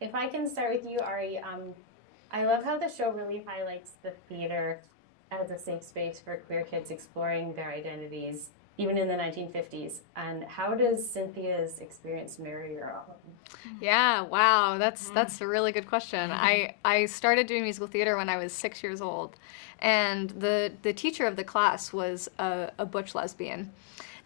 If I can start with you, Ari, I love how the show really highlights the theater as a safe space for queer kids exploring their identities, even in the 1950s. And how does Cynthia's experience mirror your own? Yeah, wow, that's a really good question. I started doing musical theater when I was 6 years old, and the teacher of the class was a butch lesbian.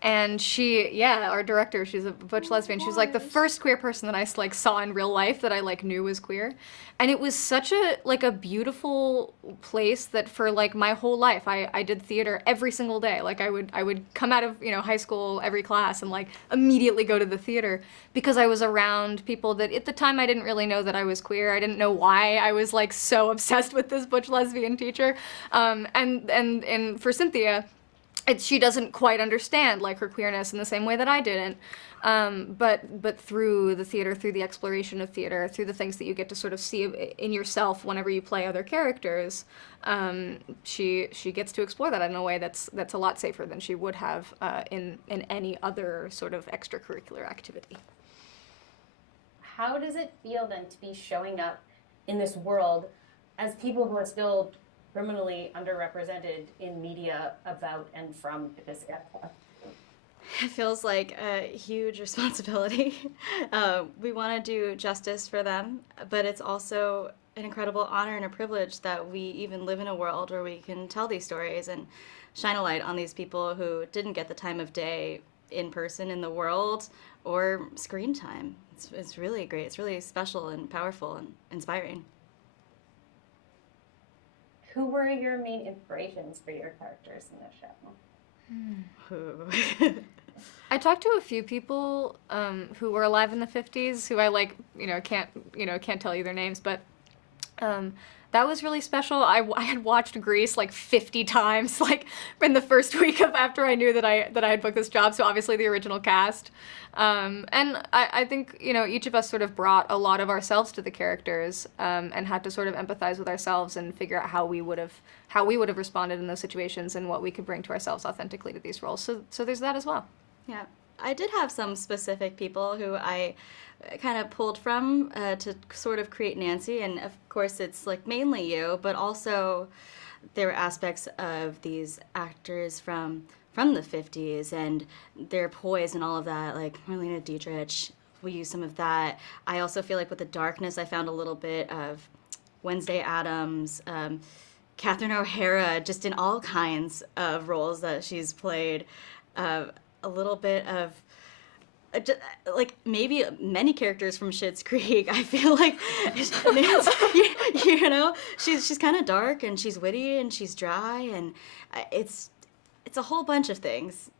And she, yeah, our director, she's a butch lesbian. She was like the first queer person that I like saw in real life that I like knew was queer. And it was such a beautiful place that for like my whole life I did theater every single day. Like I would come out of, high school every class and like immediately go to the theater because I was around people that at the time I didn't really know that I was queer. I didn't know why I was like so obsessed with this butch lesbian teacher. And for Cynthia, she doesn't quite understand like her queerness in the same way that I didn't. But through the theater, through the exploration of theater, through the things that you get to sort of see in yourself whenever you play other characters, she gets to explore that in a way that's a lot safer than she would have in any other sort of extracurricular activity. How does it feel then to be showing up in this world as people who are still criminally underrepresented in media about and from this era? It feels like a huge responsibility. We want to do justice for them, but it's also an incredible honor and a privilege that we even live in a world where we can tell these stories and shine a light on these people who didn't get the time of day in person in the world or screen time. It's really great. It's really special and powerful and inspiring. Who were your main inspirations for your characters in the show? I talked to a few people who were alive in the 50s who I like, can't tell you their names, but that was really special. I had watched Grease like 50 times, like in the first week of after I knew that I had booked this job. So obviously the original cast, and I think each of us sort of brought a lot of ourselves to the characters, and had to sort of empathize with ourselves and figure out how we would have responded in those situations and what we could bring to ourselves authentically to these roles. So there's that as well. Yeah, I did have some specific people who I kind of pulled from to sort of create Nancy, and of course it's like mainly you, but also there were aspects of these actors from the 50s and their poise and all of that, like Marlena Dietrich. We used some of that. I also feel like with the darkness I found a little bit of Wednesday Addams, Catherine O'Hara, just in all kinds of roles that she's played. A little bit of like maybe many characters from Schitt's Creek. I feel like she's kind of dark and she's witty and she's dry and it's a whole bunch of things,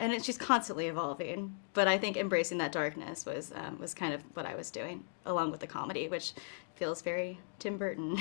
and she's constantly evolving. But I think embracing that darkness was kind of what I was doing, along with the comedy, which feels very Tim Burton.